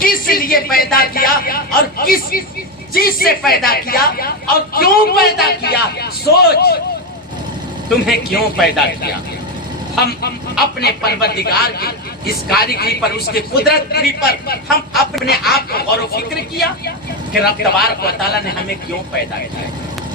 کس لیے پیدا کیا اور کس چیز سے پیدا کیا اور کیوں پیدا کیا. سوچ تمہیں کیوں پیدا کیا. ہم اپنے پروردگار کی اس کاریگری پر، اس کی قدرت گری پر ہم اپنے آپ کو غور و فکر کیا کہ رب تبارک و تعالیٰ نے ہمیں کیوں پیدا کیا.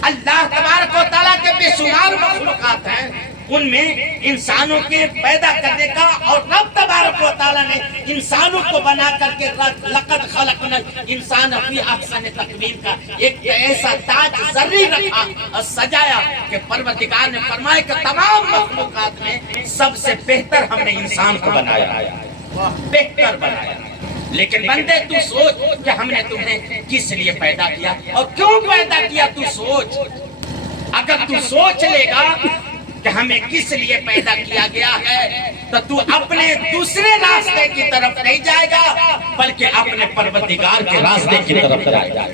اللہ تبارک و تعالیٰ کے بے شمار مخلوقات ہیں، ان میں انسانوں کے پیدا کرنے کا، اور رب تبارک و تعالیٰ نے انسانوں کو بنا کر کے لقد خلقنا الانسان فی احسن تقویم کا ایک ایسا تاج زرعی رکھا اور سجایا کہ پروردگار نے فرمایا کہ تمام مخلوقات میں سب سے بہتر ہم نے انسان کو بنایا، بہتر بنایا. لیکن بندے تو سوچ کہ ہم نے تمہیں کس لیے پیدا کیا اور کیوں پیدا کیا. تو سوچ، اگر تو سوچ لے گا کہ ہمیں کس لیے پیدا کیا گیا ہے تو تو اپنے دوسرے راستے کی طرف نہیں جائے گا بلکہ اپنے پروردگار کے راستے کی طرف جائے گا،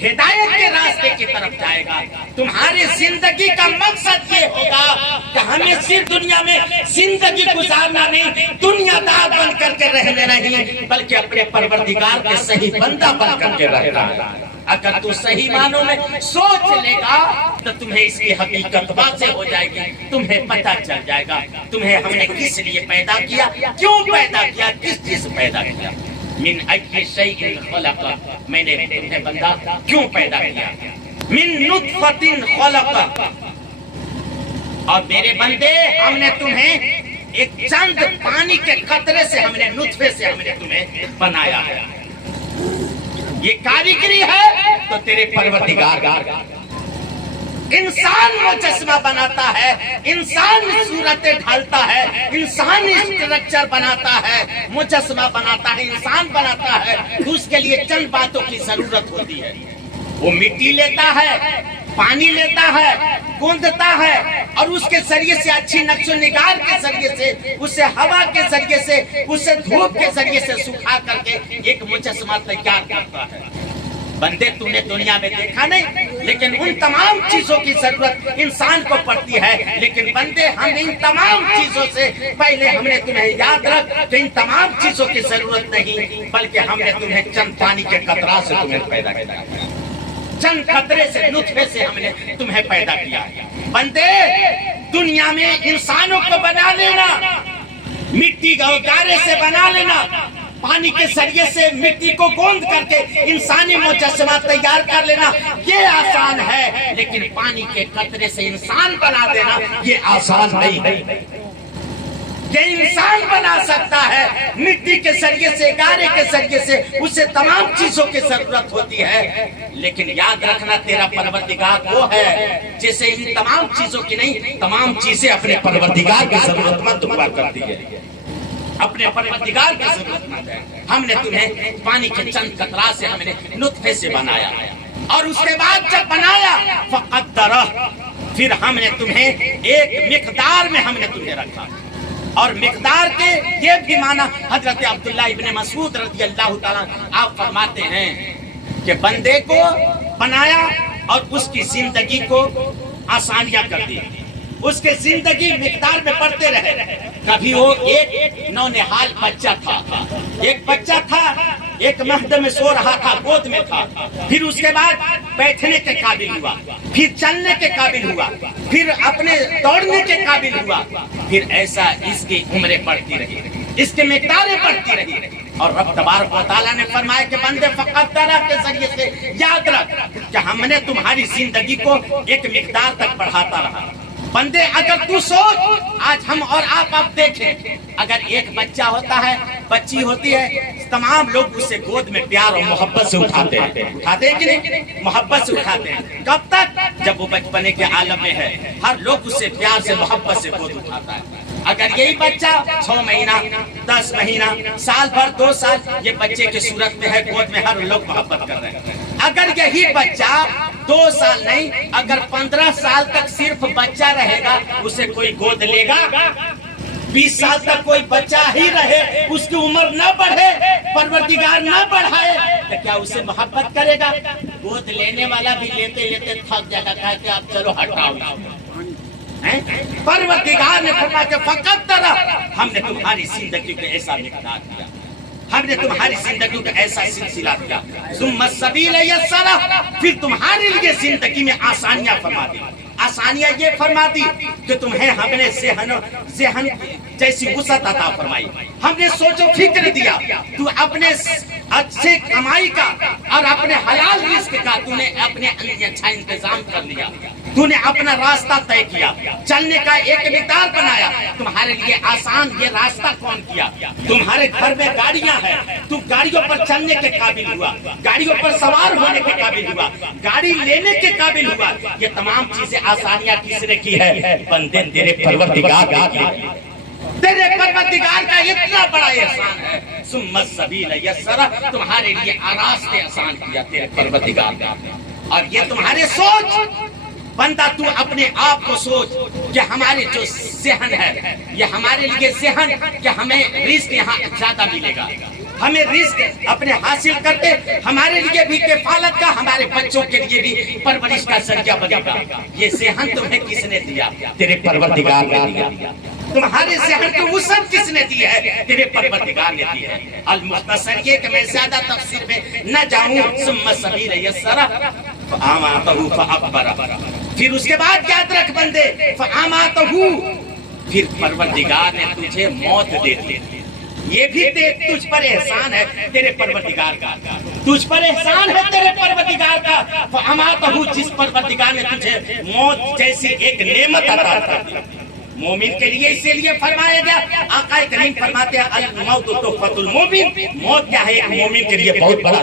ہدایت کے راستے کی طرف جائے گا. تمہاری زندگی کا مقصد یہ ہوگا کہ ہمیں صرف دنیا میں زندگی گزارنا نہیں، دنیا دار بن کر کے رہنا نہیں، بلکہ اپنے پروردگار کے صحیح بندہ بن کر کے رہنا ہے. اگر تو صحیح معنوں میں سوچ لے گا تو تمہیں اس کی حقیقت واضح ہو جائے گی، تمہیں پتہ چل جائے گا تمہیں ہم نے کس لیے پیدا کیا، کیوں پیدا کیا، کس چیز پیدا کیا. من اجل شیء خلق، میں نے تمہیں بندہ کیوں پیدا کیا. من نطفۃ خلق، اور میرے بندے ہم نے تمہیں ایک چند پانی کے قطرے سے، ہم نے نطفے سے ہم نے تمہیں بنایا ہے. یہ کاریگری ہے تو تیرے پروردگار انسان مجسمہ بناتا ہے، انسان صورتیں ڈھالتا ہے، انسان اسٹرکچر بناتا ہے، مجسمہ بناتا ہے، انسان بناتا ہے. اس کے لیے چند باتوں کی ضرورت ہوتی ہے. وہ مٹی لیتا ہے، پانی لیتا ہے، گوندتا ہے، اور اس کے ذریعے سے اچھی نقش و نگار کے ذریعے سے، اسے ہوا کے ذریعے سے، اسے دھوپ کے ذریعے سے سکھا کر کے ایک مجسمہ تیار کرتا ہے. بندے تم نے دنیا میں دیکھا نہیں، لیکن ان تمام چیزوں کی ضرورت انسان کو پڑتی ہے. لیکن بندے ہم ان تمام چیزوں سے پہلے ہم نے تمہیں یاد رکھ کہ ان تمام چیزوں کی ضرورت نہیں، بلکہ ہم نے تمہیں چند پانی کے قطرات سے تمہیں پیدا کیا، چند قطرے سے، نطفے سے ہم نے تمہیں پیدا کیا. بندے دنیا میں انسانوں کو بنا لینا، مٹی کا گارے سے بنا لینا، پانی کے ذریعے سے مٹی کو گوند کر کے انسانی مجسمہ تیار کر لینا یہ آسان ہے، لیکن پانی کے قطرے سے انسان بنا دینا یہ آسان نہیں ہے. یہ انسان بنا سکتا ہے، مٹی کے ذریعے سے، گارے کے ذریعے سے، اسے تمام چیزوں کی ضرورت ہوتی ہے. لیکن یاد رکھنا تیرا پروردگار وہ ہے جسے ان تمام چیزوں کی نہیں، تمام چیزیں اپنے پروردگار کی ضرورت مند ہوا کرتی ہے، اپنے پروردگار کی ضرورت مند ہے. ہم نے تمہیں پانی کے چند قطرات سے، ہم نے نطفے سے بنایا، اور اس کے بعد جب بنایا فقدرہ، پھر ہم نے تمہیں ایک مقدار میں ہم نے تمہیں رکھا. اور مقدار کے یہ بھی معنی حضرت عبداللہ ابن مسعود رضی اللہ تعالیٰ آپ فرماتے ہیں کہ بندے کو بنایا اور اس کی زندگی کو آسانیاں کر دی. اس کے زندگی مقدار میں پڑھتے رہے. کبھی وہ ایک نونہال بچہ تھا، ایک بچہ تھا، ایک مہد میں سو رہا تھا، گود میں تھا، پھر اس کے بعد بیٹھنے کے قابل ہوا، پھر چلنے کے قابل ہوا، پھر اپنے دوڑنے کے قابل ہوا، پھر ایسا اس کی عمریں بڑھتی رہی، اس کی مقداریں بڑھتی رہی. اور رب تبارک و تعالیٰ نے فرمایا کہ بندے فقدرہ کے ذریعے سے یاد رکھ کہ ہم نے تمہاری زندگی کو ایک مقدار تک بڑھاتا رہا. بندے اگر تو سوچ، آج ہم اور آپ دیکھیں، اگر ایک بچہ ہوتا ہے، بچی ہوتی ہے، تمام لوگ اسے گود میں پیار اور محبت سے اٹھاتے ہیں، اٹھاتے ہیں کہ نہیں؟ محبت سے اٹھاتے ہیں. کب تک؟ جب وہ بچپنے کے عالم میں ہے، ہر لوگ اسے پیار سے، محبت سے گود اٹھاتا ہے. اگر یہی بچہ 6 مہینہ، 10 مہینہ، سال بھر، 2 سال یہ بچے کی صورت میں ہے، گود میں ہر لوگ محبت کر رہے ہیں. اگر یہی بچہ 2 سال نہیں، اگر 15 سال تک صرف بچہ رہے گا، اسے کوئی گود لے گا؟ 20 سال تک کوئی بچہ ہی رہے، اس کی عمر نہ بڑھے، پروردگار نہ بڑھائے، تو کیا اسے محبت کرے گا؟ گود لینے والا بھی لیتے لیتے تھک جائے گا، کہتے آپ چلو ہٹاؤ. پروردگار نے فرمایا کہ فقدرہ، ہم نے تمہاری زندگی کو ایسا مقدار دیا، ہم نے تمہاری زندگی کا ایسا سلسلہ دیا، ثم السبیل یسرہ، پھر تمہارے لیے زندگی میں آسانیاں فرما دی۔ آسانیاں یہ فرما دی کہ تمہیں ہم نے ذہن جیسی وسعت عطا فرمائی، ہم نے سوچ و فکر دیا، تو اپنے اچھے کمائی کا اور اپنے حلال رزق کا تو نے اپنے اچھا انتظام کر لیا، تو نے اپنا راستہ طے کیا، چلنے کا ایک مقدار بنایا، تمہارے لیے آسان یہ راستہ کون کیا؟ تمہارے گھر میں گاڑیاں ہیں، تو گاڑیوں پر چلنے کے قابل ہوا، گاڑیوں پر سوار ہونے کے قابل ہوا، گاڑی لینے کے قابل ہوا۔ یہ تمام چیزیں آسانیاں کس نے کی ہے؟ بندے تیرے پروردگار نے کی۔ تیرے پروردگار کا اتنا بڑا احسان ہے، ثم السبیل یسرہ، تمہارے لیے راستے آسان کیا تیرے پروردگار نے۔ اور یہ تمہارے سوچ بندہ، تو اپنے آپ کو سوچ کہ ہمارے جو ذہن ہے یہ ہمارے لیے ذہن کہ ہمیں رزق یہاں زیادہ ملے گا، ہمیں رزق اپنے حاصل کرتے ہمارے لیے بھی کفالت کا، ہمارے بچوں کے لیے بھی پرورش کا ذریعہ بنے گا۔ یہ ذہن تمہیں کس نے دیا؟ تیرے پروردگار نے دیا۔ تمہارے ذہن کی وسعت کس نے دی ہے؟ تیرے پروردگار نے دی ہے۔ المختصر یہ کہ میں زیادہ تفسیر میں نہ جاؤں، ثم السبیل یسرہ فاماتہ فاکبرہ، پھر اس کے بعد یاد رکھ بندے، فاماتہ، پھر پروردگار نے تجھے موت دے دی۔ یہ بھی تجھ پر احسان ہے تیرے پروردگار کا، تجھ پر احسان ہے تیرے پروردگار کا۔ فاماتہ، جس پروردگار نے تجھے موت جیسی ایک نعمت عطا کر دی۔ مومن کے لیے اسی لیے فرمایا گیا، آقا کریم فرماتے ہیں الموت تحفۃ المومن، موت کیا ہے؟ ایک مومن کے لیے بہت بڑا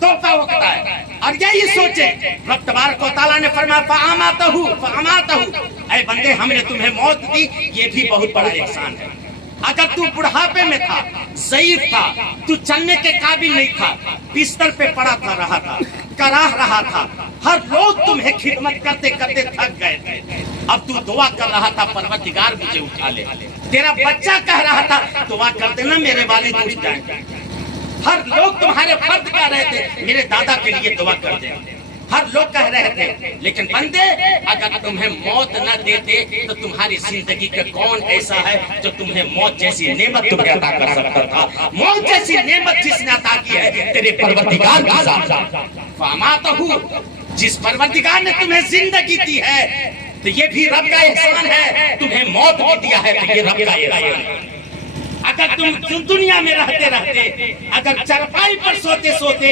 تحفہ ہوتا ہے۔ اور یہی سوچے، رب تبارک و تعالیٰ نے فرمایا فاماتہ، اے بندے ہم نے تمہیں موت دی، یہ بھی بہت بڑا احسان ہے۔ اگر تو بڑھاپے میں تھا، ضعیف تھا، تو چلنے کے قابل نہیں تھا، بستر پہ پڑا تھا رہا تھا، کراہ رہا تھا، ہر لوگ تمہیں خدمت کرتے کرتے تھک گئے تھے، اب تو دعا کر رہا تھا پروردگار مجھے اٹھا لے، تیرا بچہ کہہ رہا تھا دعا کر دینا میرے والد اٹھ جائیں، ہر لوگ تمہارے فرد کہہ رہے تھے میرے دادا کے لیے دعا کر دیں، ہر لوگ کہہ رہے تھے، لیکن بندے اگر تمہیں موت نہ دیتے تو تمہاری زندگی کا کون ایسا ہے جو تمہیں موت جیسی نعمت تمہیں عطا کر سکتا تھا؟ موت جیسی نعمت جس نے عطا کی ہے تیرے پروردگار کی ذات۔ فاماتہ، جس پروردگار نے تمہیں زندگی دی ہے تو یہ بھی رب کا احسان ہے، تمہیں موت بھی دیا ہے تو یہ رب کا احسان ہے۔ اگر تم دنیا میں رہتے رہتے، اگر چرپائی پر سوتے سوتے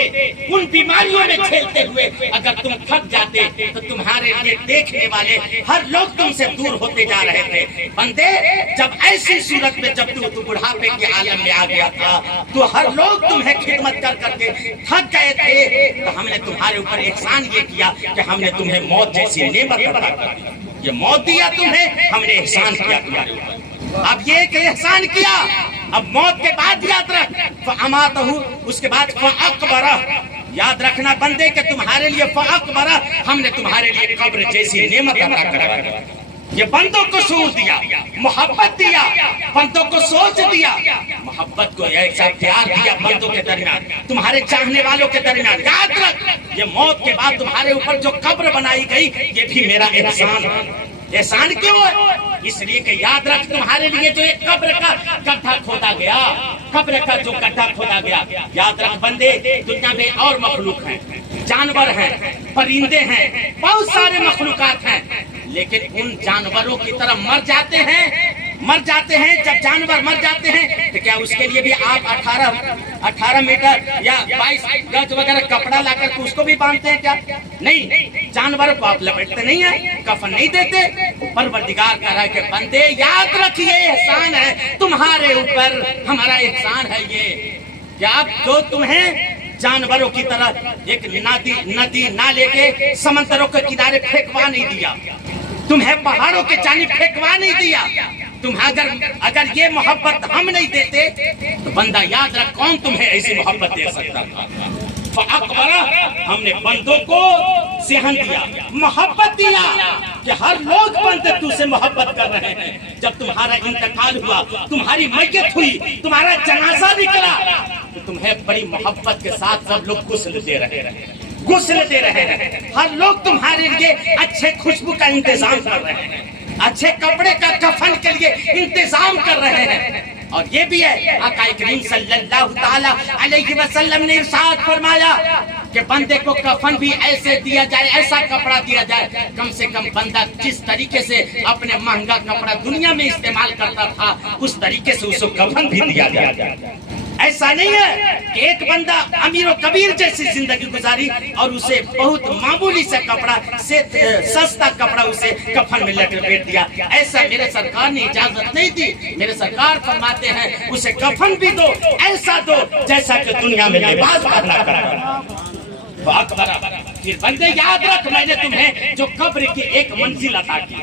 ان بیماریوں میں کھیلتے ہوئے اگر تم تھک جاتے تو تمہارے لیے دیکھنے والے ہر لوگ تم سے دور ہوتے جا رہے تھے۔ بندے جب ایسی صورت میں جب تو بڑھاپے کے عالم میں آ گیا تھا تو ہر لوگ تمہیں خدمت کر کر کے تھک گئے تھے، تو ہم نے تمہارے اوپر احسان یہ کیا کہ ہم نے تمہیں موت جیسی نعمت عطا کر دی، یہ موت دیا تمہیں، ہم نے احسان کیا تمہارے اوپر۔ اب یہ کہ احسان کیا، اب موت کے بعد یاد رکھ فاماتہ، اس کے بعد فاکبرہ، یاد رکھنا بندے کہ تمہارے لیے فاکبرہ، ہم نے تمہارے لیے قبر جیسی نعمت عطا کر دی۔ یہ بندوں کو شعور دیا، محبت دیا، بندوں کو سوچ دیا، محبت کو ایک ساتھ پیار دیا بندوں کے درمیان، تمہارے چاہنے والوں کے درمیان۔ یاد رکھ یہ موت کے بعد تمہارے اوپر جو قبر بنائی گئی یہ بھی میرا احسان ہے۔ احسان کیوں ہے؟ اس لیے کہ یاد رکھ تمہارے لیے جو ایک قبر کا گڈھا کھودا گیا، قبر کا جو گڈھا کھودا گیا، یاد رکھ بندے دنیا میں اور مخلوق ہیں، جانور ہیں، پرندے ہیں، بہت سارے مخلوقات ہیں، لیکن ان جانوروں کی طرح مر جاتے ہیں۔ جب جانور مر جاتے ہیں تو کیا اس کے لیے بھی آپ 18 میٹر یا 22 گز وغیرہ کپڑا لا کر اس کو بھی باندھتے ہیں کیا؟ نہیں، جانوروں کو آپ لپٹتے نہیں ہیں، کفن نہیں دیتے۔ پروردگار کہہ رہا ہے کہ بندے یاد رکھیے احسان ہے تمہارے اوپر، ہمارا احسان ہے یہ کہ آپ جو تمہیں جانوروں کی طرح ایک ندی نالے کے سمندروں کے کنارے پھینکوا نہیں دیا، تمہیں پہاڑوں کے جانب پھینکوا نہیں دیا۔ اگر یہ محبت ہم نہیں دیتے تو بندہ یاد رکھ کون تمہیں ایسی محبت دے سکتا تھا؟ فاکبرہ، ہم نے بندوں کو ذہن دیا، محبت دیا کہ ہر لوگ بندے تم سے محبت کر رہے ہیں۔ جب تمہارا انتقال ہوا، تمہاری میت ہوئی، تمہارا جنازہ نکلا تو تمہیں بڑی محبت کے ساتھ سب لوگ غسل دے رہے ہیں، ہر لوگ تمہارے لیے اچھے خوشبو کا انتظام کر رہے ہیں، اچھے کپڑے کا کفن کے لیے انتظام کر رہے ہیں۔ اور یہ بھی ہے آقا کریم صلی اللہ تعالی علیہ وسلم نے ارشاد فرمایا کہ بندے کو کفن بھی ایسے دیا جائے، ایسا کپڑا دیا جائے، کم سے کم بندہ جس طریقے سے اپنے مہنگا کپڑا دنیا میں استعمال کرتا تھا اس طریقے سے اس کو کفن بھی دیا جائے۔ ایسا نہیں ہے کہ ایک بندہ امیر و کبیر جیسی زندگی گزاری اور اسے بہت معمولی سے کپڑا سے سستا کپڑا اسے کفن میں لپیٹ دیا، ایسا میرے سرکار نے اجازت نہیں دی۔ میرے سرکار فرماتے ہیں اسے کفن بھی دو، ایسا دو جیسا کہ دنیا میں لباس پہنا کرتا۔ پھر بندے یاد رکھ، میں نے تمہیں جو قبر کی ایک منزل عطا کی،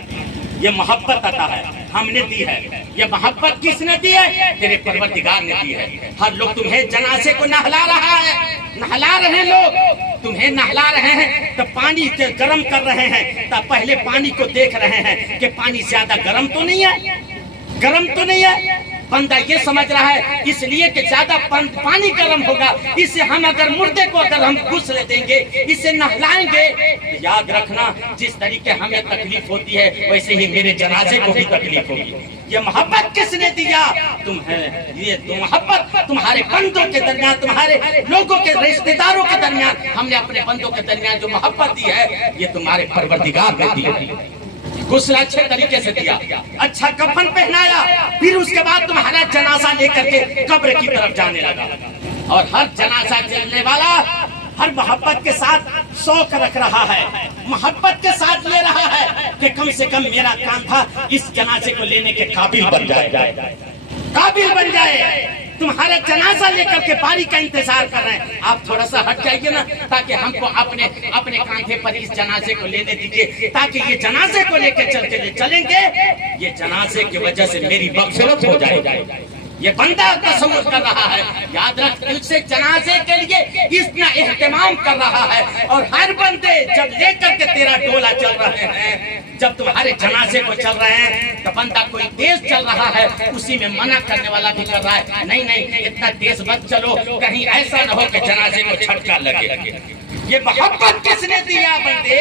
یہ محبت عطا ہے، ہم نے دی ہے۔ یہ محبت کس نے دی ہے؟ تیرے پروردگار نے دی ہے۔ ہر لوگ تمہیں جنازے کو نہلا رہا ہے، نہلا رہے لوگ، تمہیں نہلا رہے ہیں تو پانی گرم کر رہے ہیں، تو پہلے پانی کو دیکھ رہے ہیں کہ پانی زیادہ گرم تو نہیں ہے، گرم تو نہیں ہے۔ بندہ یہ سمجھ رہا ہے اس لیے کہ زیادہ پانی گرم ہوگا، اسے ہم اگر مردے کو اگر ہم غسل دیں گے، اسے نہلائیں گے، تو یاد رکھنا جس طریقے ہمیں تکلیف ہوتی ہے ویسے ہی میرے جنازے کو بھی تکلیف ہوگی۔ یہ محبت کس نے دیا تمہیں؟ یہ محبت تمہارے بندوں کے درمیان، تمہارے لوگوں کے رشتہ داروں کے درمیان، ہم نے اپنے بندوں کے درمیان جو محبت دی ہے یہ تمہارے پروردگار نے دی ہے۔ غسل اچھے طریقے سے دیا، اچھا کفن پہنایا، پھر اس کے بعد تمہارا جنازہ لے کر کے قبر کی طرف جانے لگا، اور ہر جنازہ چلنے والا ہر محبت کے ساتھ شوق رکھ رہا ہے، محبت کے ساتھ لے رہا ہے کہ کم سے کم میرا کاندھا اس جنازے کو لینے کے قابل بن جائے، قابل بن جائے۔ تمہارا جنازہ لے کر کے باری کا انتظار کر رہے ہیں، آپ تھوڑا سا ہٹ جائیے نا تاکہ ہم کو اپنے کاندھے پر اس جنازے کو لینے دیجیے، تاکہ یہ جنازے کو لے کے چلیں گے، یہ جنازے کی وجہ سے میری مغفرت ہو جائے۔ یہ بندہ تصور کر رہا ہے، یاد رکھ تجھ سے جنازے کے لیے اتنا اہتمام کر رہا ہے، اور ہر بندے جب لے کر کے تیرا ڈولا چل رہے ہیں، جب تمہارے جنازے کو چل رہے ہیں تو بندہ کوئی تیز چل رہا ہے، اسی میں منع کرنے والا بھی کر رہا ہے، نہیں اتنا تیز مت چلو، کہیں ایسا نہ ہو کہ جنازے میں جھٹکا لگے۔ یہ محبت کس نے دیا بندے؟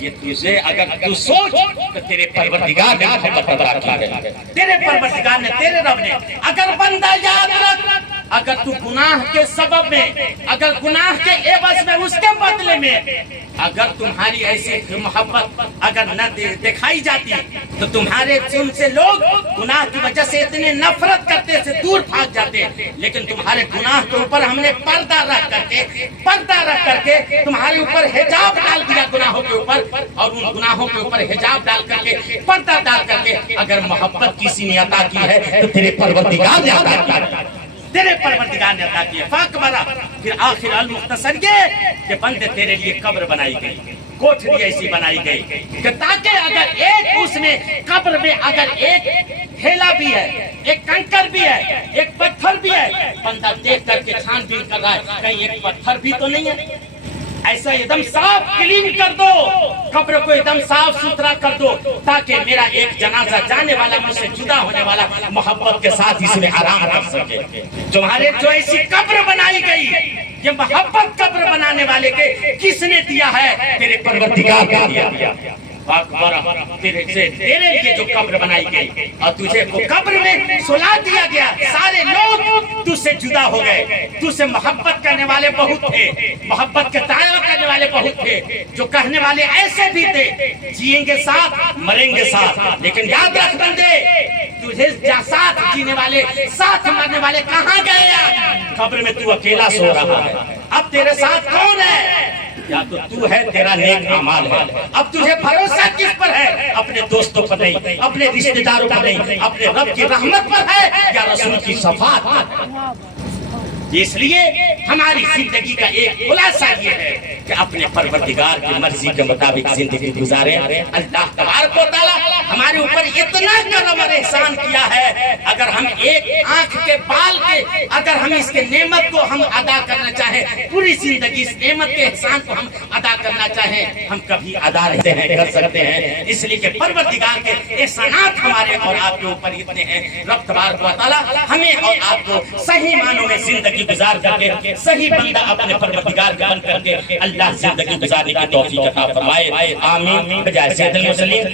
یہ تجھے اگر تو سوچ تو تیرے پروردگار نے محبت عطا کی ہے، تیرے پروردگار نے، تیرے رب نے۔ اگر بندہ یاد رکھ، اگر تو گناہ کے سبب میں، اگر گناہ کے عوض میں، اس کے بدلے میں اگر تمہاری ایسی محبت اگر نہ دکھائی جاتی تو تمہارے تم سے لوگ گناہ کی وجہ سے اتنے نفرت کرتے سے دور بھاگ جاتے، لیکن تمہارے گناہ کے اوپر ہم نے پردہ رکھ کر کے تمہارے اوپر حجاب ڈال دیا گناہوں کے اوپر، اور ان گناہوں کے اوپر حجاب ڈال کر کے، پردہ ڈال کر کے اگر محبت کسی نے عطا کی ہے تو تیرے پروردگار نے عطا کی ہے، تیرے پروردگار نے عطا کی ہے۔ فاکبرہ، پھر آخر المختصر یہ کہ بندے تیرے لیے قبر بنائی گئی، کوٹھری ایسی بنائی گئی کہ تاکہ اگر ایک اس میں قبر میں اگر ایک ڈھیلا بھی ہے، ایک کنکر بھی ہے، ایک پتھر بھی ہے، بندہ دیکھ کر کے چھان بین کر رہا ہے کہیں ایک پتھر بھی تو نہیں ہے، ایسا ایک دم صاف کلین کر دو، قبر کو ایک دم صاف ستھرا کر دو تاکہ میرا ایک جنازہ جانے والا، مجھ سے جدا ہونے والا محبت کے ساتھ اس میں آرام کر سکے۔ تمہارے جو ایسی قبر بنائی گئی، یہ محبت قبر بنانے والے کے کس نے دیا ہے؟ تیرے پروردگار نے دیا۔ تیرے لیے جو قبر بنائی گئی اور تجھے وہ قبر میں سلا دیا گیا، سارے لوگ تجھ سے جدا ہو گئے، تجھ سے محبت کرنے والے بہت تھے، محبت کے دعویٰ کرنے والے بہت تھے، جو کہنے والے ایسے بھی تھے جیئیں گے ساتھ مریں گے ساتھ، لیکن یاد رکھ بندے تجھے ساتھ جینے والے ساتھ مرنے والے کہاں گئے؟ قبر میں تو اکیلا سو رہا ہے، اب تیرے ساتھ کون ہے؟ یا تو ہے، تیرا نیک اعمال ہے، اب تجھے بھروسہ کس پر ہے؟ اپنے دوستوں پر نہیں، اپنے رشتہ داروں پر نہیں، اپنے رب کی رحمت پر ہے یا رسول کی شفاعت پر؟ اس لیے ہماری زندگی کا ایک خلاصہ یہ ہے کہ اپنے پروردگار کی مرضی کے مطابق زندگی گزاریں۔ اللہ تبارک و تعالیٰ ہمارے اوپر اتنا کرم اور احسان کیا ہے، اگر ہم ایک آنکھ کے بال کے اگر ہم اس کے نعمت کو ہم ادا کرنا چاہیں، پوری زندگی اس نعمت کے احسان کو ہم ادا کرنا چاہیں، ہم کبھی ادا کر سکتے ہیں، اس لیے کہ پروردگار کے احسانات ہمارے اور آپ کے اوپر اتنے ہیں۔ رب تبارک و تعالیٰ ہمیں اور آپ کو صحیح معنوں میں زندگی گزار کر کے صحیح بندہ اپنے پروردگار کا بن کر کے اللہ زندگی گزارنے کی توفیق عطا فرمائے، آمین۔ بجائے سید المرسلین